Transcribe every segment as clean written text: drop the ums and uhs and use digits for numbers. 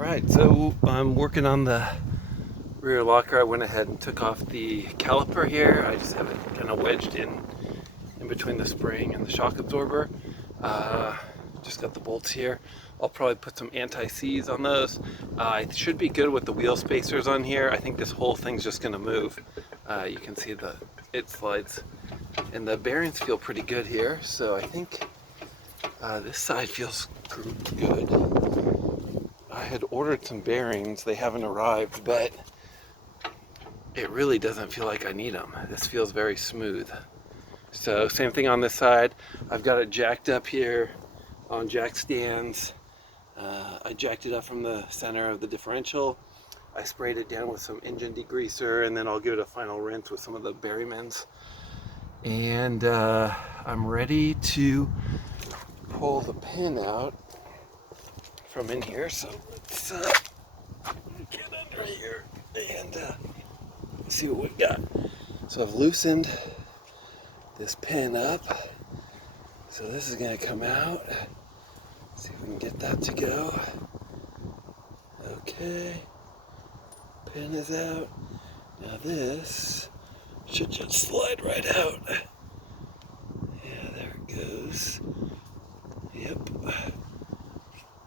Alright, so I'm working on the rear locker. I went ahead and took off the caliper here. I just have it kind of wedged in between the spring and the shock absorber. Just got the bolts here. I'll probably put some anti-seize on those. It should be good with the wheel spacers on here. I think this whole thing's just going to move. You can see it slides. And the bearings feel pretty good here, so I think this side feels good. I had ordered some bearings. They haven't arrived, but it really doesn't feel like I need them. This feels very smooth. So same thing on this side. I've got it jacked up here on jack stands. I jacked it up from the center of the differential. I sprayed it down with some engine degreaser, and then I'll give it a final rinse with some of the Berrymans. And I'm ready to pull the pin out from in here. So let's get under here and see what we've got. So I've loosened this pin up. So this is going to come out. See if we can get that to go. Okay. Pin is out. Now this should just slide right out. Yeah, there it goes. Yep.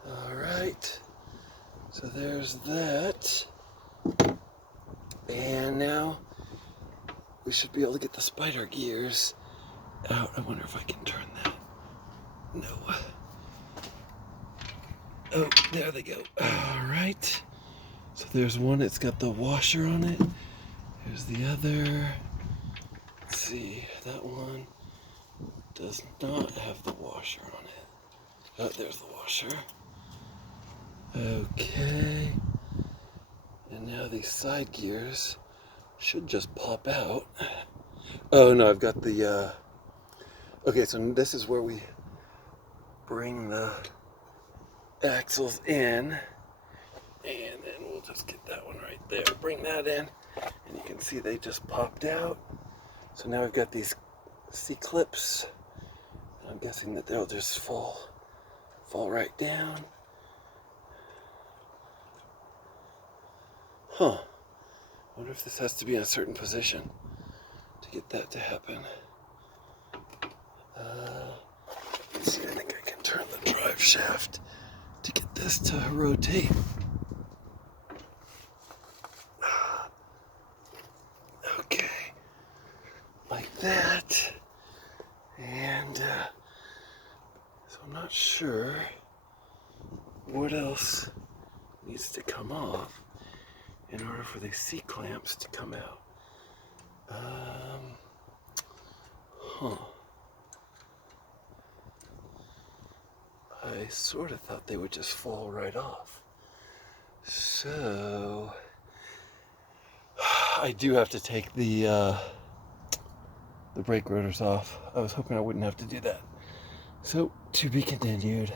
Alright. So there's that. And now we should be able to get the spider gears out. I wonder if I can turn that. No. Oh, there they go. Alright. So there's one, it's got the washer on it. Here's the other. Let's see, that one does not have the washer on it. Oh, there's the washer. Okay. And now these side gears should just pop out. Oh no, I've got the, okay, so this is where we bring the axles in. And then we'll just get that one right there. Bring that in. And you can see they just popped out. So now we've got these C-clips. I'm guessing that they'll just fall right down. Huh. I wonder if this has to be in a certain position to get that to happen. Let's see, I think I can turn the drive shaft to get this to rotate. Okay. Like that. And so I'm not sure what else needs to come off in order for these C-clamps to come out. I sort of thought they would just fall right off. So I do have to take the brake rotors off. I was hoping I wouldn't have to do that. So, to be continued.